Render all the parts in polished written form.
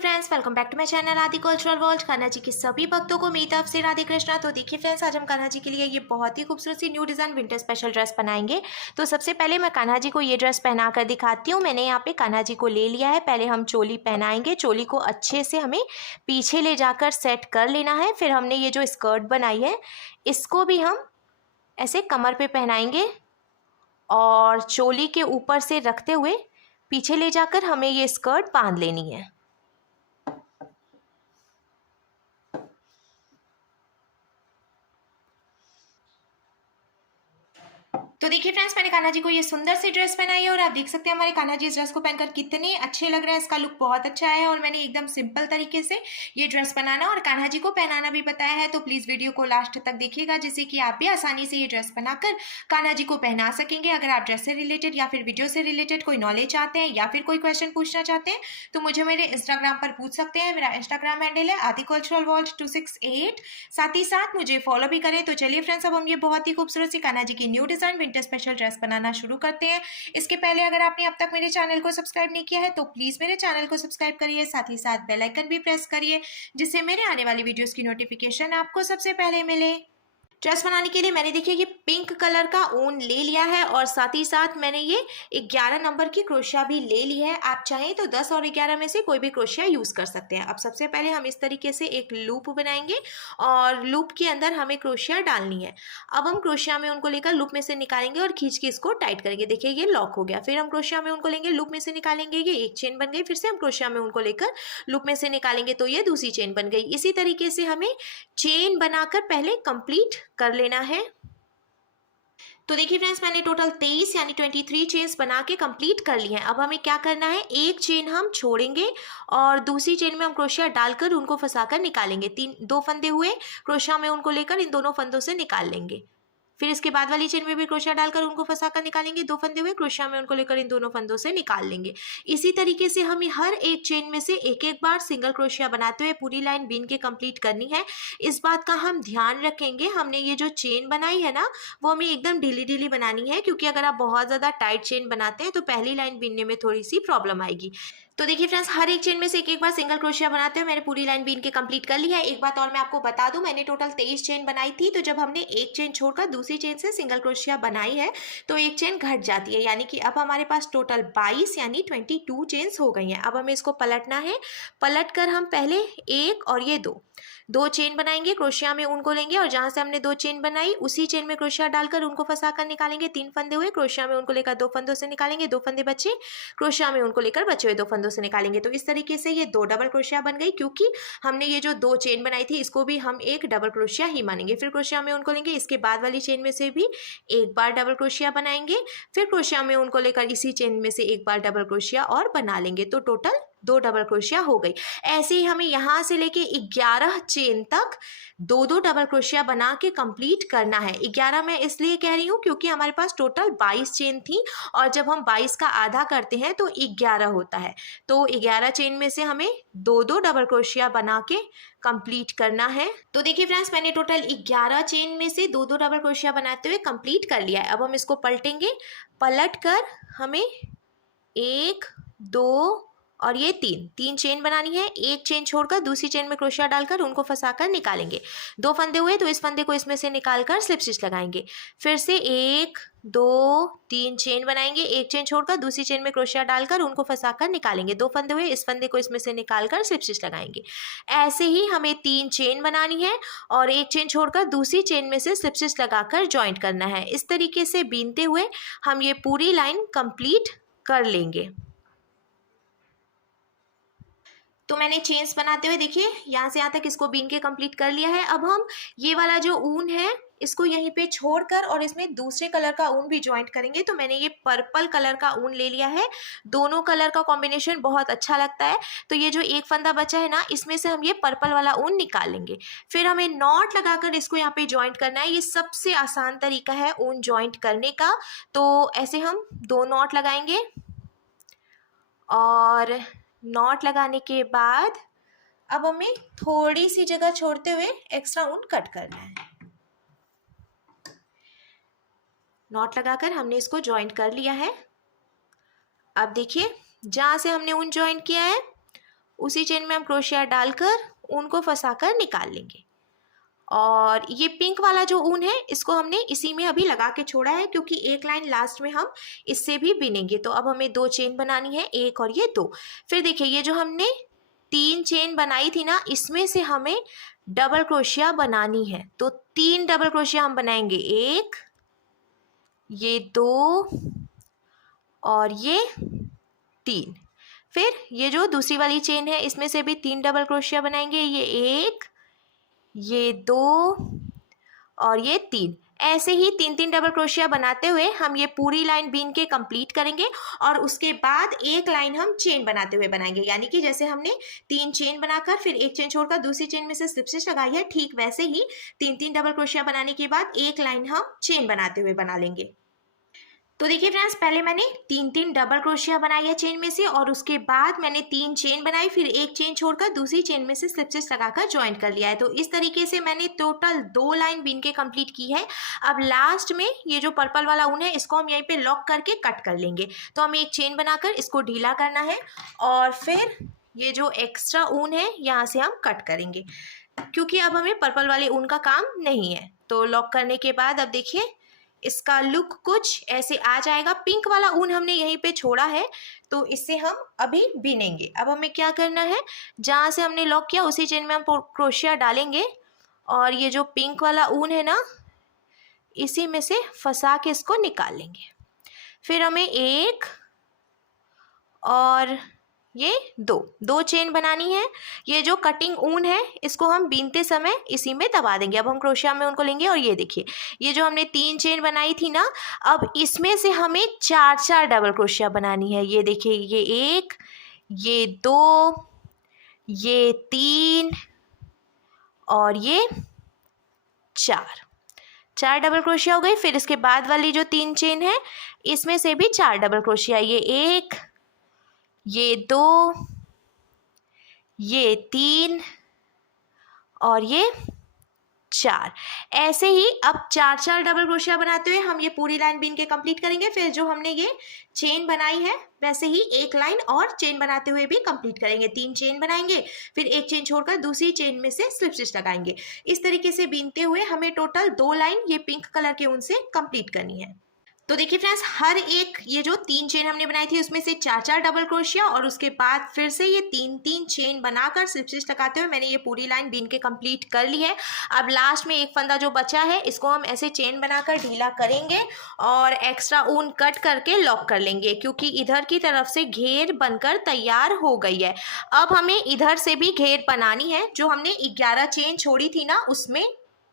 Friends, welcome back to my channel Aadi cultural world. Kanha ji के सभी भक्तों को मेरी तरफ से राधे कृष्णा। तो देखिए फ्रेंड्स, आज हम कान्हा जी के लिए ये बहुत ही खूबसूरत सी new design winter special dress बनाएंगे। तो सबसे पहले मैं कान्हा जी को ये ड्रेस पहना कर दिखाती हूँ। मैंने यहाँ पे कान्हा जी को ले लिया है। पहले हम चोली पहनाएंगे। चोली को अच्छे से हमें पीछे ले जाकर सेट कर लेना है। फिर हमने ये जो स्कर्ट बनाई है इसको भी हम ऐसे कमर पे पहनाएंगे और चोली के ऊपर से रखते हुए पीछे ले जाकर हमें ये स्कर्ट बांध लेनी है। तो देखिए फ्रेंड्स, मैंने कान्हा जी को ये सुंदर सी ड्रेस पहनाई है और आप देख सकते हैं हमारे कान्हा जी इस ड्रेस को पहनकर कितने अच्छे लग रहे हैं। इसका लुक बहुत अच्छा है और मैंने एकदम सिंपल तरीके से ये ड्रेस बनाना और कान्हा जी को पहनाना भी बताया है। तो प्लीज वीडियो को लास्ट तक देखिएगा, जिससे कि आप भी आसानी से ये ड्रेस बनाकर कान्हा जी को पहना सकेंगे। अगर आप ड्रेस से रिलेटेड या फिर वीडियो से रिलेटेड कोई नॉलेज चाहते हैं या फिर कोई क्वेश्चन पूछना चाहते हैं तो मुझे मेरे इंस्टाग्राम पर पूछ सकते हैं। मेरा इंस्टाग्राम हैंडल है आदि कल्चरल वर्ल्ड 268। साथ ही साथ मुझे फॉलो भी करें। तो चलिए फ्रेंड्स, अब हम ये बहुत ही खूबसूरत सी कान्हा जी की new design winter special dress बनाना शुरू करते हैं। इसके पहले अगर आपने अब तक मेरे चैनल को सब्सक्राइब नहीं किया है तो प्लीज मेरे चैनल को सब्सक्राइब करिए, साथ ही साथ बेल आइकन भी प्रेस करिए, जिससे मेरे आने वाली वीडियोस की नोटिफिकेशन आपको सबसे पहले मिले। ड्रेस बनाने के लिए मैंने देखिए ये पिंक कलर का ऊन ले लिया है और साथ ही साथ मैंने ये 11 नंबर की क्रोशिया भी ले ली है। आप चाहें तो 10 और 11 में से कोई भी क्रोशिया यूज़ कर सकते हैं। अब सबसे पहले हम इस तरीके से एक लूप बनाएंगे और लूप के अंदर हमें क्रोशिया डालनी है। अब हम क्रोशिया में उनको लेकर लूप में से निकालेंगे और खींच के इसको टाइट करेंगे। देखिए ये लॉक हो गया। फिर हम क्रोशिया में उनको लेंगे, लूप में से निकालेंगे, ये एक चेन बन गई। फिर से हम क्रोशिया में उनको लेकर लूप में से निकालेंगे तो ये दूसरी चेन बन गई। इसी तरीके से हमें चेन बनाकर पहले कंप्लीट कर लेना है। तो देखिए फ्रेंड्स, मैंने टोटल 23 यानी 23 चेन्स बना के कंप्लीट कर ली हैं। अब हमें क्या करना है, एक चेन हम छोड़ेंगे और दूसरी चेन में हम क्रोशिया डालकर उनको फंसाकर निकालेंगे। दो फंदे हुए, क्रोशिया में उनको लेकर इन दोनों फंदों से निकाल लेंगे। फिर इसके बाद वाली चेन में भी क्रोशिया डालकर उनको फंसाकर निकालेंगे। दो फंदे हुए, क्रोशिया में उनको लेकर इन दोनों फंदों से निकाल लेंगे। इसी तरीके से हमें हर एक चेन में से एक एक बार सिंगल क्रोशिया बनाते हुए पूरी लाइन बीन के कंप्लीट करनी है। इस बात का हम ध्यान रखेंगे, हमने ये जो चेन बनाई है ना वो हमें एकदम ढीली ढीली बनानी है, क्योंकि अगर आप बहुत ज़्यादा टाइट चेन बनाते हैं तो पहली लाइन बीनने में थोड़ी सी प्रॉब्लम आएगी। तो देखिए फ्रेंड्स, हर एक चेन में से एक एक बार सिंगल क्रोशिया बनाते हुए मैंने पूरी लाइन बीन के कंप्लीट कर ली है। एक बात और मैं आपको बता दूं, मैंने टोटल 23 चेन बनाई थी। तो जब हमने एक चेन छोड़कर दूसरी चेन से सिंगल क्रोशिया बनाई है तो एक चेन घट जाती है, यानी कि अब हमारे पास टोटल 22 यानी 22 चेन्स हो गई हैं। अब हमें इसको पलटना है। पलट कर हम पहले एक और ये दो चेन बनाएंगे, क्रोशिया में उनको लेंगे और जहां से हमने दो चेन बनाई उसी चेन में क्रोशिया डालकर उनको फंसाकर निकालेंगे। 3 फंदे हुए, क्रोशिया में उनको लेकर 2 फंदों से निकालेंगे। 2 फंदे बचे, क्रोशिया में उनको लेकर बचे हुए 2 फंदों से निकालेंगे। तो इस तरीके से ये 2 डबल क्रोशिया बन गई, क्योंकि हमने ये जो 2 चेन बनाई थी इसको भी हम एक डबल क्रोशिया ही मानेंगे। फिर क्रोशिया में उनको लेंगे, इसके बाद वाली चेन में से भी एक बार डबल क्रोशिया बनाएंगे। फिर क्रोशिया में उनको लेकर इसी चेन में से एक बार डबल क्रोशिया और बना लेंगे। तो टोटल 2 डबल क्रोशिया हो गई। ऐसे ही हमें यहाँ से लेके 11 चेन तक 2 डबल क्रोशिया बना के कंप्लीट करना है। 11 मैं इसलिए कह रही हूँ क्योंकि हमारे पास टोटल 22 चेन थी और जब हम 22 का आधा करते हैं तो 11 होता है। तो 11 चेन में से हमें 2 डबल क्रोशिया बना के कंप्लीट करना है। तो देखिए फ्रेंड्स, मैंने टोटल 11 चेन में से 2 डबल क्रोशिया बनाते हुए कंप्लीट कर लिया है। अब हम इसको पलटेंगे। पलट कर हमें 1 2 और ये 3 चेन बनानी है। एक चेन छोड़कर दूसरी चेन में क्रोशिया डालकर उनको फंसाकर निकालेंगे। 2 फंदे हुए तो इस फंदे को इसमें से निकालकर स्लिप स्टिच लगाएंगे। फिर से 1 2 3 चेन बनाएंगे। एक चेन छोड़कर दूसरी चेन में क्रोशिया डालकर उनको फंसाकर निकालेंगे। 2 फंदे हुए, इस फंदे को इसमें से निकालकर स्लिप स्टिच लगाएंगे। ऐसे ही हमें 3 चेन बनानी है और एक चेन छोड़कर दूसरी चेन में से स्लिप स्टिच लगाकर ज्वाइंट करना है। इस तरीके से बीनते हुए हम ये पूरी लाइन कंप्लीट कर लेंगे। तो मैंने चेन्स बनाते हुए देखिए यहाँ से यहाँ तक इसको बीन के कंप्लीट कर लिया है। अब हम ये वाला जो ऊन है इसको यहीं पे छोड़कर और इसमें दूसरे कलर का ऊन भी ज्वाइंट करेंगे। तो मैंने ये पर्पल कलर का ऊन ले लिया है। दोनों कलर का कॉम्बिनेशन बहुत अच्छा लगता है। तो ये जो एक फंदा बचा है ना, इसमें से हम ये पर्पल वाला ऊन निकाल लेंगे। फिर हमें नॉट लगाकर इसको यहाँ पे ज्वाइंट करना है। ये सबसे आसान तरीका है ऊन ज्वाइंट करने का। तो ऐसे हम 2 नॉट लगाएंगे और नॉट लगाने के बाद अब हमें थोड़ी सी जगह छोड़ते हुए एक्स्ट्रा ऊन कट करना है। नॉट लगाकर हमने इसको ज्वाइंट कर लिया है। अब देखिए, जहाँ से हमने ऊन ज्वाइंट किया है उसी चेन में हम क्रोशिया डालकर ऊन को फंसाकर निकाल लेंगे। और ये पिंक वाला जो ऊन है इसको हमने इसी में अभी लगा के छोड़ा है, क्योंकि एक लाइन लास्ट में हम इससे भी बिनेंगे। तो अब हमें 2 चेन बनानी है, एक और ये 2। फिर देखिए ये जो हमने 3 चेन बनाई थी ना, इसमें से हमें डबल क्रोशिया बनानी है। तो 3 डबल क्रोशिया हम बनाएंगे, 1, ये 2 और ये 3। फिर ये जो दूसरी वाली चेन है इसमें से भी 3 डबल क्रोशिया बनाएंगे, ये 1, ये 2 और ये 3। ऐसे ही 3-3 डबल क्रोशिया बनाते हुए हम ये पूरी लाइन बीन के कंप्लीट करेंगे और उसके बाद एक लाइन हम चेन बनाते हुए बनाएंगे। यानी कि जैसे हमने 3 चेन बनाकर फिर एक चेन छोड़कर दूसरी चेन में से स्लिप स्टिच लगाई है, ठीक वैसे ही 3-3 डबल क्रोशिया बनाने के बाद एक लाइन हम चेन बनाते हुए बना लेंगे। तो देखिए फ्रेंड्स, पहले मैंने 3-3 डबल क्रोशिया बनाई है चेन में से और उसके बाद मैंने 3 चेन बनाई, फिर एक चेन छोड़कर दूसरी चेन में से स्लिप स्टिच लगाकर ज्वाइन कर लिया है। तो इस तरीके से मैंने टोटल 2 लाइन बीन के कंप्लीट की है। अब लास्ट में ये जो पर्पल वाला ऊन है इसको हम यहीं पे लॉक करके कट कर लेंगे। तो हमें एक चेन बनाकर इसको ढीला करना है और फिर ये जो एक्स्ट्रा ऊन है यहाँ से हम कट करेंगे, क्योंकि अब हमें पर्पल वाले ऊन का काम नहीं है। तो लॉक करने के बाद अब देखिए इसका लुक कुछ ऐसे आ जाएगा। पिंक वाला ऊन हमने यहीं पे छोड़ा है, तो इससे हम अभी बिनेंगे। अब हमें क्या करना है, जहाँ से हमने लॉक किया उसी चेन में हम क्रोशिया डालेंगे और ये जो पिंक वाला ऊन है ना, इसी में से फंसा के इसको निकाल लेंगे। फिर हमें 1 और ये 2 चेन बनानी है। ये जो कटिंग ऊन है इसको हम बीनते समय इसी में दबा देंगे। अब हम क्रोशिया में उनको लेंगे और ये देखिए ये जो हमने 3 चेन बनाई थी ना, अब इसमें से हमें 4-4 डबल क्रोशिया बनानी है। ये देखिए ये 1, ये 2, ये 3 और ये 4 डबल क्रोशिया हो गई। फिर इसके बाद वाली जो 3 चेन है इसमें से भी 4 डबल क्रोशिया, ये 1, ये 2, ये 3 और ये 4। ऐसे ही अब 4-4 डबल क्रोशिया बनाते हुए हम ये पूरी लाइन बीन के कंप्लीट करेंगे। फिर जो हमने ये चेन बनाई है वैसे ही एक लाइन और चेन बनाते हुए भी कंप्लीट करेंगे। 3 चेन बनाएंगे, फिर एक चेन छोड़कर दूसरी चेन में से स्लिप स्टिच लगाएंगे। इस तरीके से बीनते हुए हमें टोटल 2 लाइन ये पिंक कलर के ऊन से कंप्लीट करनी है। तो देखिए फ्रेंड्स, हर एक ये जो 3 चेन हमने बनाई थी उसमें से 4-4 डबल क्रोशिया और उसके बाद फिर से ये 3-3 चेन बनाकर स्लिप स्टिच लगाते हुए मैंने ये पूरी लाइन बीन के कंप्लीट कर ली है। अब लास्ट में एक फंदा जो बचा है इसको हम ऐसे चेन बनाकर ढीला करेंगे और एक्स्ट्रा ऊन कट करके लॉक कर लेंगे, क्योंकि इधर की तरफ से घेर बनकर तैयार हो गई है। अब हमें इधर से भी घेर बनानी है, जो हमने 11 चेन छोड़ी थी ना उसमें।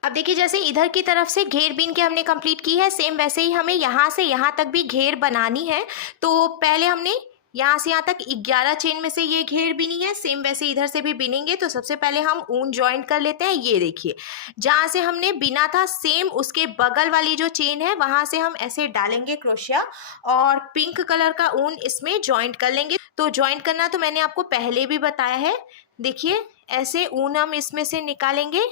अब देखिए जैसे इधर की तरफ से घेर बीन के हमने कंप्लीट की है, सेम वैसे ही हमें यहाँ से यहाँ तक भी घेर बनानी है। तो पहले हमने यहाँ से यहाँ तक 11 चेन में से ये घेर बीनी है, सेम वैसे इधर से भी बिनेंगे। तो सबसे पहले हम ऊन ज्वाइंट कर लेते हैं। ये देखिए जहाँ से हमने बिना था सेम उसके बगल वाली जो चेन है वहाँ से हम ऐसे डालेंगे क्रोशिया और पिंक कलर का ऊन इसमें ज्वाइंट कर लेंगे। तो ज्वाइंट करना तो मैंने आपको पहले भी बताया है। देखिए ऐसे ऊन हम इसमें से निकालेंगे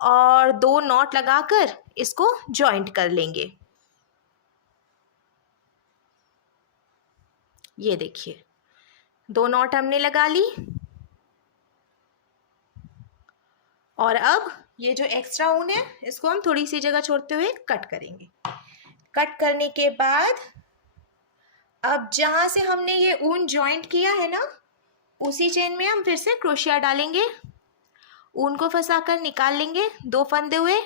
और 2 नॉट लगाकर इसको ज्वाइंट कर लेंगे। ये देखिए 2 नॉट हमने लगा ली और अब ये जो एक्स्ट्रा ऊन है इसको हम थोड़ी सी जगह छोड़ते हुए कट करेंगे। कट करने के बाद अब जहाँ से हमने ये ऊन ज्वाइंट किया है ना, उसी चेन में हम फिर से क्रोशिया डालेंगे, ऊन को फंसाकर निकाल लेंगे। 2 फंदे हुए,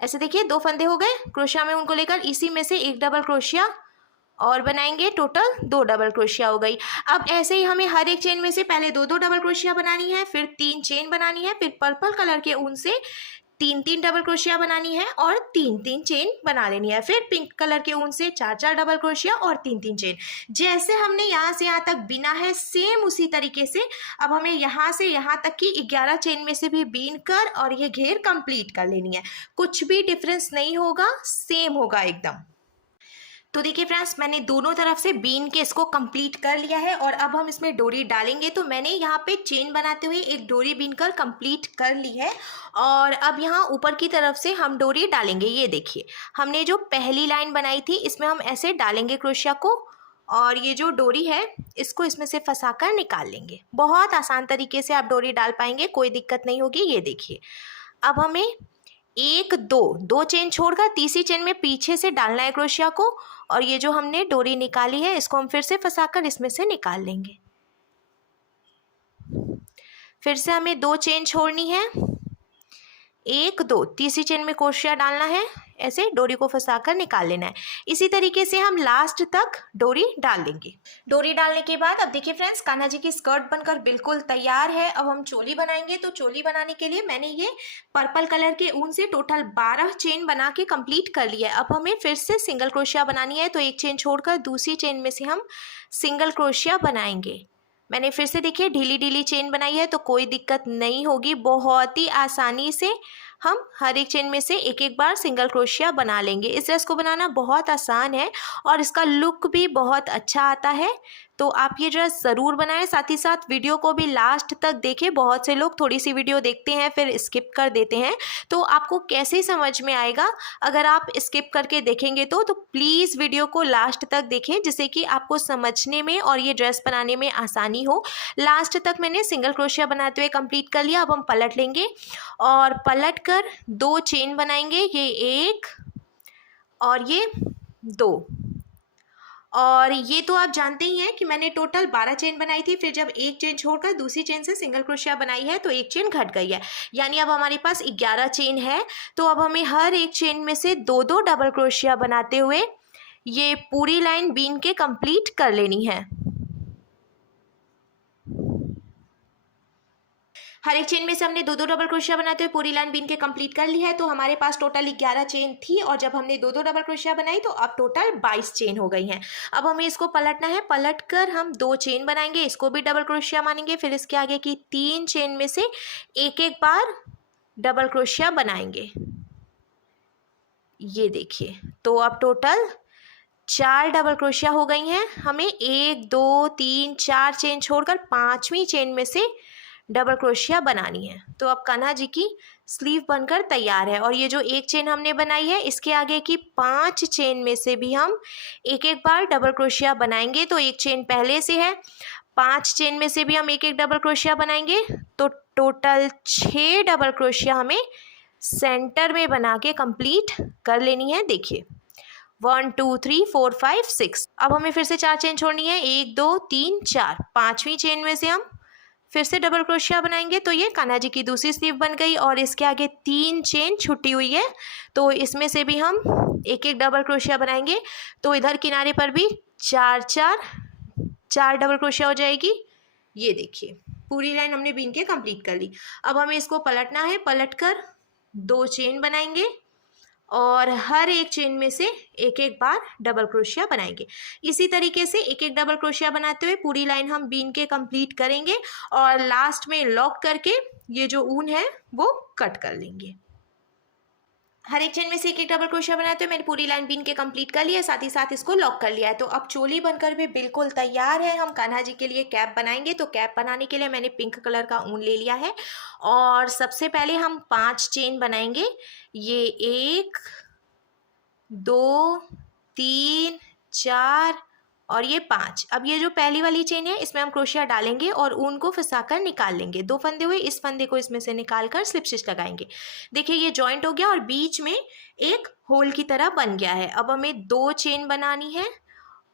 ऐसे देखिए 2 फंदे हो गए। क्रोशिया में उनको लेकर इसी में से एक डबल क्रोशिया और बनाएंगे, टोटल 2 डबल क्रोशिया हो गई। अब ऐसे ही हमें हर एक चेन में से पहले 2-2 डबल क्रोशिया बनानी है, फिर 3 चेन बनानी है, फिर पर्पल कलर के ऊन से 3-3 डबल क्रोशिया बनानी है और 3-3 चेन बना लेनी है। फिर पिंक कलर के ऊन से 4-4 डबल क्रोशिया और 3-3 चेन। जैसे हमने यहाँ से यहाँ तक बिना है सेम उसी तरीके से अब हमें यहाँ से यहाँ तक की 11 चेन में से भी बीन कर और ये घेर कंप्लीट कर लेनी है। कुछ भी डिफरेंस नहीं होगा, सेम होगा एकदम। तो देखिए फ्रेंड्स, मैंने दोनों तरफ से बीन के इसको कंप्लीट कर लिया है और अब हम इसमें डोरी डालेंगे। तो मैंने यहाँ पे चेन बनाते हुए एक डोरी बीन कर कंप्लीट कर ली है और अब यहाँ ऊपर की तरफ से हम डोरी डालेंगे। ये देखिए हमने जो पहली लाइन बनाई थी इसमें हम ऐसे डालेंगे क्रोशिया को और ये जो डोरी है इसको इसमें से फंसाकर निकाल लेंगे। बहुत आसान तरीके से आप डोरी डाल पाएंगे, कोई दिक्कत नहीं होगी। ये देखिए, अब हमें एक दो चेन छोड़कर तीसरी चेन में पीछे से डालना है क्रोशिया को, और ये जो हमने डोरी निकाली है इसको हम फिर से फंसाकर इसमें से निकाल लेंगे। फिर से हमें 2 चेन छोड़नी है, 1 2, तीसरी चेन में क्रोशिया डालना है, ऐसे डोरी को फंसाकर निकाल लेना है। इसी तरीके से हम लास्ट तक डोरी डाल लेंगे। डोरी डालने के बाद अब देखिए फ्रेंड्स, कान्हा जी की स्कर्ट बनकर बिल्कुल तैयार है। अब हम चोली बनाएंगे। तो चोली बनाने के लिए मैंने ये पर्पल कलर के ऊन से टोटल 12 चेन बना के कंप्लीट कर लिया है। अब हमें फिर से सिंगल क्रोशिया बनानी है, तो एक चेन छोड़कर दूसरी चेन में से हम सिंगल क्रोशिया बनाएंगे। मैंने फिर से देखिए ढीली ढीली चेन बनाई है, तो कोई दिक्कत नहीं होगी। बहुत ही आसानी से हम हर एक चेन में से एक एक बार सिंगल क्रोशिया बना लेंगे। इस ड्रेस को बनाना बहुत आसान है और इसका लुक भी बहुत अच्छा आता है। तो आप ये ड्रेस ज़रूर बनाएं। साथ ही साथ वीडियो को भी लास्ट तक देखें। बहुत से लोग थोड़ी सी वीडियो देखते हैं फिर स्किप कर देते हैं, तो आपको कैसे समझ में आएगा अगर आप स्किप करके देखेंगे तो प्लीज़ वीडियो को लास्ट तक देखें, जिससे कि आपको समझने में और ये ड्रेस बनाने में आसानी हो। लास्ट तक मैंने सिंगल क्रोशिया बनाते हुए कंप्लीट कर लिया। अब हम पलट लेंगे और पलट कर 2 चेन बनाएंगे, ये 1 और ये 2। और ये तो आप जानते ही हैं कि मैंने टोटल 12 चेन बनाई थी, फिर जब एक चेन छोड़कर दूसरी चेन से सिंगल क्रोशिया बनाई है तो एक चेन घट गई है, यानी अब हमारे पास 11 चेन है। तो अब हमें हर एक चेन में से 2 डबल क्रोशिया बनाते हुए ये पूरी लाइन बीन के कंप्लीट कर लेनी है। हर एक चेन में से हमने 2 डबल क्रोशिया बनाते हुए पूरी लाइन बीन के कंप्लीट कर ली है। तो हमारे पास टोटल 11 चेन थी और जब हमने 2 डबल क्रोशिया बनाई तो अब टोटल 22 चेन हो गई हैं। अब हमें इसको पलटना है। पलट कर हम 2 चेन बनाएंगे, इसको भी डबल क्रोशिया मानेंगे। फिर इसके आगे की 3 चेन में से एक एक बार डबल क्रोशिया बनाएंगे। ये देखिए, तो अब टोटल 4 डबल क्रोशिया हो गई हैं। हमें 1 2 3 4 चेन छोड़कर 5वीं चेन में से डबल क्रोशिया बनानी है। तो अब कान्हा जी की स्लीव बनकर तैयार है। और ये जो एक चेन हमने बनाई है इसके आगे की 5 चेन में से भी हम एक एक बार डबल क्रोशिया बनाएंगे। तो एक चेन पहले से है, 5 चेन में से भी हम एक एक डबल क्रोशिया बनाएंगे। तो टोटल 6 डबल क्रोशिया हमें सेंटर में बना के कंप्लीट कर लेनी है। देखिए 1 2 3 4 5 6। अब हमें फिर से 4 चेन छोड़नी है, 1 2 3 4। 5वीं चेन में से हम फिर से डबल क्रोशिया बनाएंगे। तो ये कान्हा जी की दूसरी स्लीव बन गई और इसके आगे 3 चेन छुट्टी हुई है, तो इसमें से भी हम एक एक डबल क्रोशिया बनाएंगे। तो इधर किनारे पर भी 4 डबल क्रोशिया हो जाएगी। ये देखिए पूरी लाइन हमने बीन के कंप्लीट कर ली। अब हमें इसको पलटना है। पलट कर 2 चेन बनाएंगे और हर एक चेन में से एक एक बार डबल क्रोशिया बनाएंगे। इसी तरीके से एक एक डबल क्रोशिया बनाते हुए पूरी लाइन हम बीन के कंप्लीट करेंगे और लास्ट में लॉक करके ये जो ऊन है वो कट कर लेंगे। हर एक चेन में से एक एक डबल क्रोशिया बनाते हुए मैंने पूरी लाइन बीन के कंप्लीट कर लिया है, साथ ही साथ इसको लॉक कर लिया है। तो अब चोली बनकर भी बिल्कुल तैयार है। हम कान्हा जी के लिए कैप बनाएंगे। तो कैप बनाने के लिए मैंने पिंक कलर का ऊन ले लिया है और सबसे पहले हम 5 चेन बनाएंगे। ये 1 2 3 4 और ये 5। अब ये जो पहली वाली चेन है इसमें हम क्रोशिया डालेंगे और ऊन को फंसाकर निकाल लेंगे। 2 फंदे हुए, इस फंदे को इसमें से निकाल कर स्लिप स्टिच लगाएंगे। देखिए ये जॉइंट हो गया और बीच में एक होल की तरह बन गया है। अब हमें 2 चेन बनानी है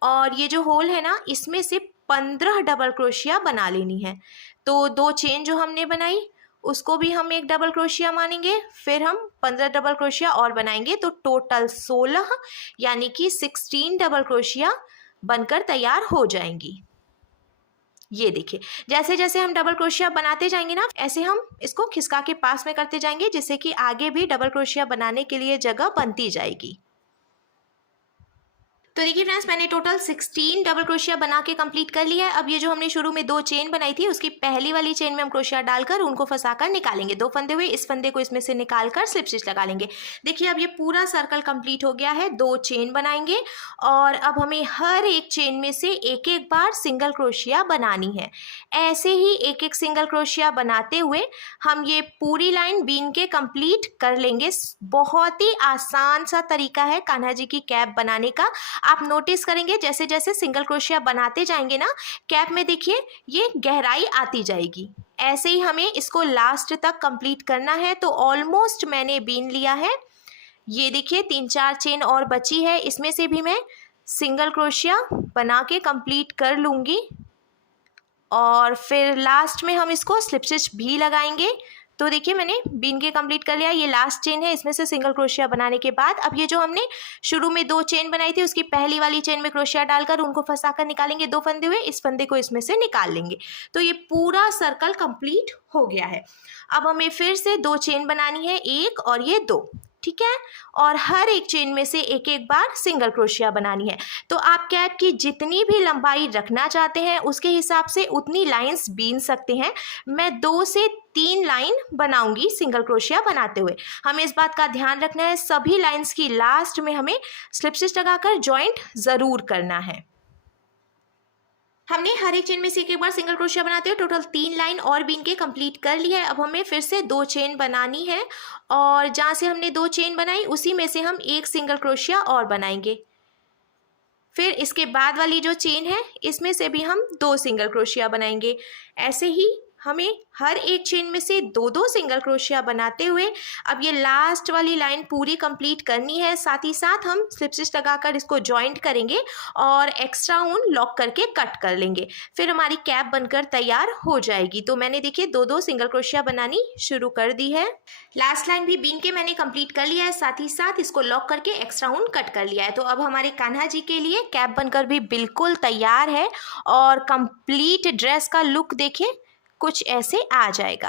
और ये जो होल है ना इसमें से 15 डबल क्रोशिया बना लेनी है। तो 2 चेन जो हमने बनाई उसको भी हम एक डबल क्रोशिया मानेंगे, फिर हम 15 डबल क्रोशिया और बनाएंगे। तो टोटल 16 यानी कि 16 डबल क्रोशिया बनकर तैयार हो जाएंगी। ये देखिए जैसे जैसे हम डबल क्रोशिया बनाते जाएंगे ना, ऐसे हम इसको खिसका के पास में करते जाएंगे, जिससे कि आगे भी डबल क्रोशिया बनाने के लिए जगह बनती जाएगी। तो देखिए फ्रेंड्स मैंने टोटल 16 डबल क्रोशिया बना के कंप्लीट कर लिया है। अब ये जो हमने शुरू में 2 चेन बनाई थी उसकी पहली वाली चेन में हम क्रोशिया डालकर उनको फंसाकर निकालेंगे। 2 फंदे हुए, इस फंदे को इसमें से निकालकर स्लिप स्टिच लगा लेंगे। देखिए अब ये पूरा सर्कल कंप्लीट हो गया है। 2 चेन बनाएंगे और अब हमें हर एक चेन में से एक एक बार सिंगल क्रोशिया बनानी है। ऐसे ही एक एक सिंगल क्रोशिया बनाते हुए हम ये पूरी लाइन बीन के कंप्लीट कर लेंगे। बहुत ही आसान सा तरीका है कान्हा जी की कैप बनाने का। आप नोटिस करेंगे जैसे जैसे सिंगल क्रोशिया बनाते जाएंगे ना, कैप में देखिए ये गहराई आती जाएगी। ऐसे ही हमें इसको लास्ट तक कंप्लीट करना है। तो ऑलमोस्ट मैंने बीन लिया है। ये देखिए 3-4 चेन और बची है, इसमें से भी मैं सिंगल क्रोशिया बना के कंप्लीट कर लूँगी और फिर लास्ट में हम इसको स्लिप स्टिच भी लगाएंगे। तो देखिए मैंने बीन के कंप्लीट कर लिया। ये लास्ट चेन है, इसमें से सिंगल क्रोशिया बनाने के बाद अब ये जो हमने शुरू में 2 चेन बनाई थी उसकी पहली वाली चेन में क्रोशिया डालकर उनको फंसाकर निकालेंगे 2 फंदे हुए, इस फंदे को इसमें से निकाल लेंगे। तो ये पूरा सर्कल कंप्लीट हो गया है। अब हमें फिर से 2 चेन बनानी है, 1 और ये 2, ठीक है, और हर एक चेन में से एक एक बार सिंगल क्रोशिया बनानी है। तो आप कैप की जितनी भी लंबाई रखना चाहते हैं उसके हिसाब से उतनी लाइंस बीन सकते हैं। मैं 2 से 3 लाइन बनाऊंगी सिंगल क्रोशिया बनाते हुए। हमें इस बात का ध्यान रखना है सभी लाइंस की लास्ट में हमें स्लिप स्टिच लगाकर जॉइंट ज़रूर करना है। हमने हर एक चेन में से एक एक बार सिंगल क्रोशिया बनाते हुए टोटल 3 लाइन और बीन के कंप्लीट कर लिया है। अब हमें फिर से 2 चेन बनानी है और जहाँ से हमने 2 चेन बनाई उसी में से हम एक सिंगल क्रोशिया और बनाएंगे। फिर इसके बाद वाली जो चेन है इसमें से भी हम 2 सिंगल क्रोशिया बनाएंगे। ऐसे ही हमें हर एक चेन में से 2-2 सिंगल क्रोशिया बनाते हुए अब ये लास्ट वाली लाइन पूरी कंप्लीट करनी है। साथ ही साथ हम स्लिप स्टिच लगाकर इसको जॉइंट करेंगे और एक्स्ट्रा ऊन लॉक करके कट कर लेंगे। फिर हमारी कैप बनकर तैयार हो जाएगी। तो मैंने देखिए 2-2 सिंगल क्रोशिया बनानी शुरू कर दी है। लास्ट लाइन भी बीन के मैंने कंप्लीट कर लिया है, साथ ही साथ इसको लॉक करके एक्स्ट्रा ऊन कट कर लिया है। तो अब हमारे कान्हा जी के लिए कैप बनकर भी बिल्कुल तैयार है और कंप्लीट ड्रेस का लुक देखिए कुछ ऐसे आ जाएगा।